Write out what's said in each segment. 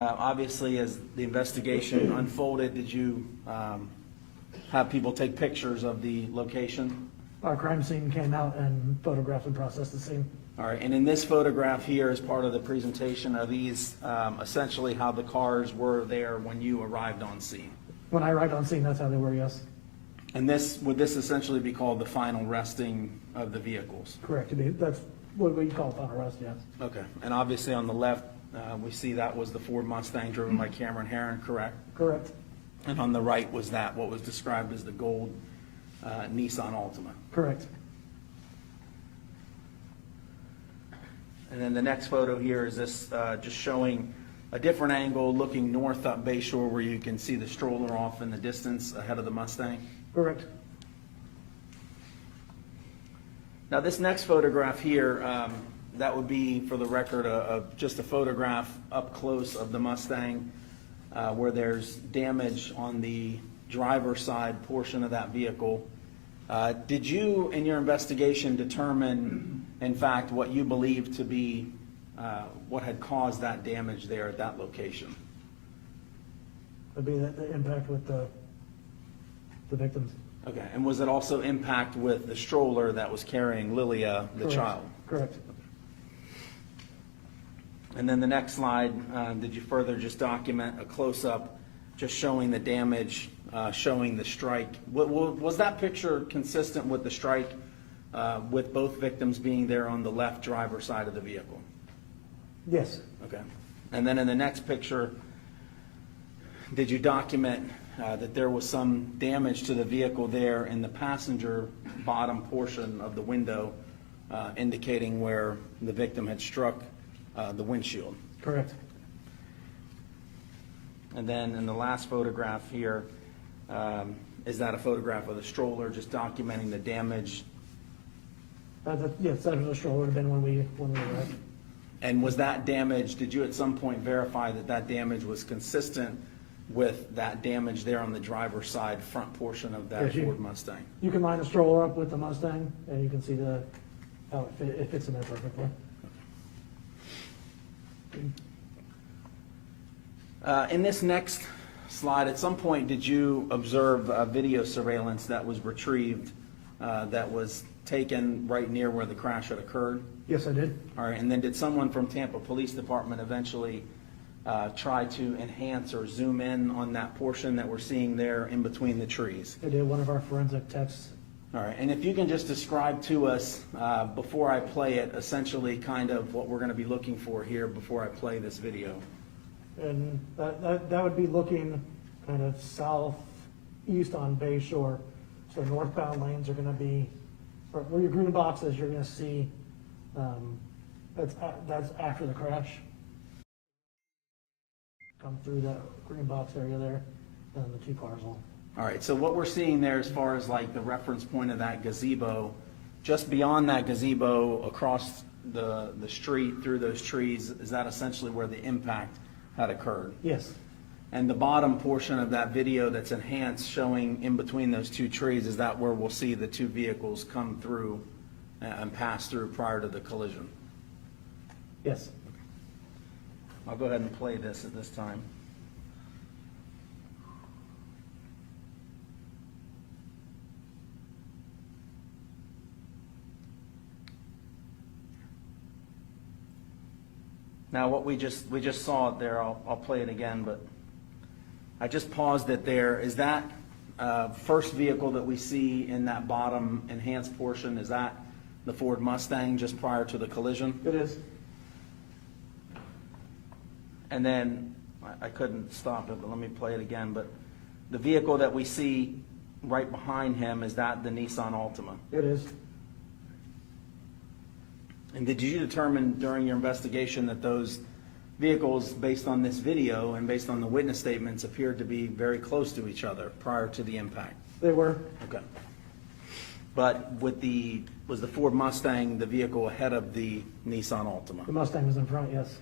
Obviously, as the investigation unfolded, did you have people take pictures of the location? Our crime scene came out and photographed and processed the scene. All right, and in this photograph here, as part of the presentation, are these essentially how the cars were there when you arrived on scene? When I arrived on scene, that's how they were, yes. And would this essentially be called the final resting of the vehicles? Correct. That's what we call final rest, yes. Okay, and obviously on the left, we see that was the Ford Mustang driven by Cameron Herrin, correct? Correct. And on the right was that, what was described as the gold Nissan Altima. Correct. And then the next photo here is this just showing a different angle looking north up Bayshore where you can see the stroller off in the distance ahead of the Mustang. Correct. Now this next photograph here, that would be, for the record, just a photograph up close of the Mustang where there's damage on the driver's side portion of that vehicle. Did you, in your investigation, determine, in fact, what you believe to be what had caused that damage there at that location? Would be the impact with the victims. Okay, and was it also impact with the stroller that was carrying Lilia, the Correct. child? Correct. And then the next slide, did you further just document a close-up just showing the damage, showing the strike? Was that picture consistent with the strike with both victims being there on the left driver's side of the vehicle? Yes. Okay. And then in the next picture, did you document that there was some damage to the vehicle there in the passenger bottom portion of the window, indicating where the victim had struck the windshield? Correct. And then in the last photograph here, is that a photograph of the stroller, just documenting the damage? Yes, that was the stroller would have been when we arrived. And was that damage, did you at some point verify that that damage was consistent with that damage there on the driver's side front portion of that Ford Mustang? You can line the stroller up with the Mustang, and you can see how it fits in there perfectly. In this next slide, at some point, did you observe video surveillance that was retrieved that was taken right near where the crash had occurred? Yes, I did. All right, and then did someone from Tampa Police Department eventually try to enhance or zoom in on that portion that we're seeing there in between the trees? I did. One of our forensic techs. All right, and if you can just describe to us, before I play it, essentially kind of what we're going to be looking for here before I play this video. And that would be looking kind of southeast on Bayshore. So northbound lanes are going to be, where your green boxes, you're going to see, that's after the crash. Come through that green box area there, and the two cars will. All right, so what we're seeing there as far as like the reference point of that gazebo, just beyond that gazebo across the street through those trees, is that essentially where the impact had occurred? Yes. And the bottom portion of that video that's enhanced showing in between those two trees, is that where we'll see the two vehicles come through and pass through prior to the collision? Yes. I'll go ahead and play this at this time. Now what we just saw it there, I'll play it again, but I just paused it there. Is that first vehicle that we see in that bottom enhanced portion, is that the Ford Mustang just prior to the collision? It is. And then, I couldn't stop it, but let me play it again, but the vehicle that we see right behind him, is that the Nissan Altima? It is. And did you determine during your investigation that those vehicles, based on this video and based on the witness statements, appeared to be very close to each other prior to the impact? They were. Okay. But was the Ford Mustang the vehicle ahead of the Nissan Altima? The Mustang was in front, yes.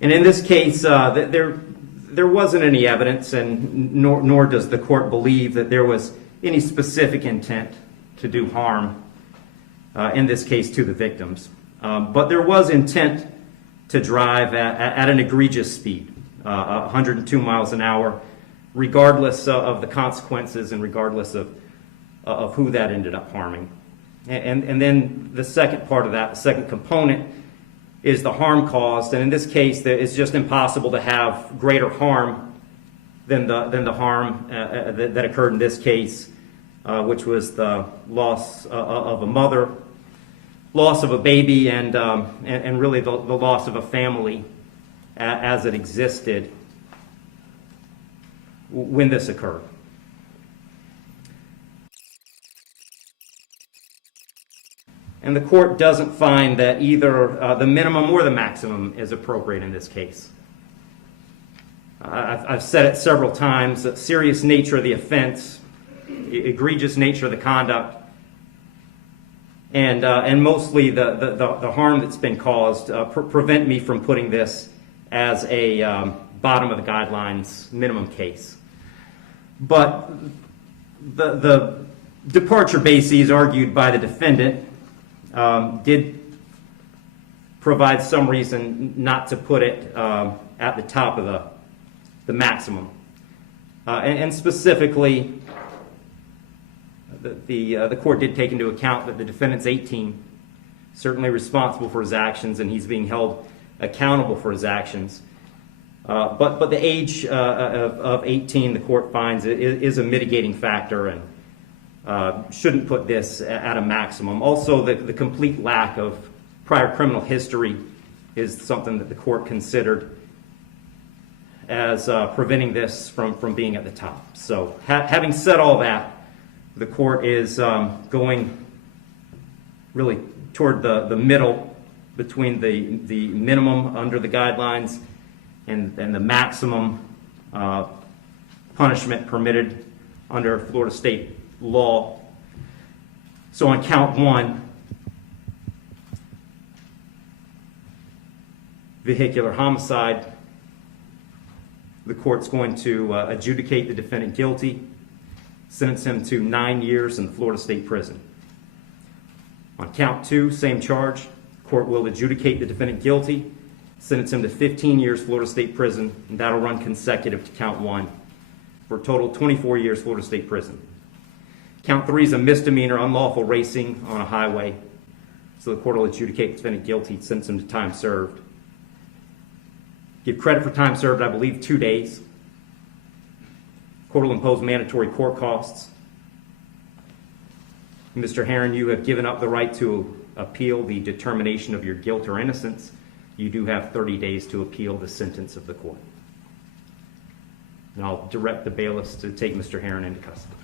And in this case, there wasn't any evidence, and nor does the court believe that there was any specific intent to do harm, in this case, to the victims. But there was intent to drive at an egregious speed, 102 miles an hour, regardless of the consequences and regardless of who that ended up harming. And then the second part of that, the second component, is the harm caused. And in this case, it's just impossible to have greater harm than the harm that occurred in this case, which was the loss of a mother, loss of a baby, and really the loss of a family as it existed when this occurred. And the court doesn't find that either the minimum or the maximum is appropriate in this case. I've said it several times, the serious nature of the offense, egregious nature of the conduct, and mostly the harm that's been caused prevent me from putting this as a bottom of the guidelines minimum case. But the departure bases argued by the defendant did provide some reason not to put it at the top of the maximum. And specifically, the court did take into account that the defendant's 18, certainly responsible for his actions, and he's being held accountable for his actions. But the age of 18, the court finds, is a mitigating factor and shouldn't put this at a maximum. Also, the complete lack of prior criminal history is something that the court considered as preventing this from being at the top. So having said all that, the court is going really toward the middle between the minimum under the guidelines and the maximum punishment permitted under Florida state law. So on count one, vehicular homicide, the court's going to adjudicate the defendant guilty, sentence him to 9 years in the Florida State Prison. On count two, same charge, the court will adjudicate the defendant guilty, sentence him to 15 years Florida State Prison, and that'll run consecutive to count one for a total of 24 years Florida State Prison. Count three is a misdemeanor, unlawful racing on a highway, so the court will adjudicate the defendant guilty, sentence him to time served. Give credit for time served, I believe, 2 days. Court will impose mandatory court costs. Mr. Herrin, you have given up the right to appeal the determination of your guilt or innocence. You do have 30 days to appeal the sentence of the court. And I'll direct the bailiffs to take Mr. Herrin into custody.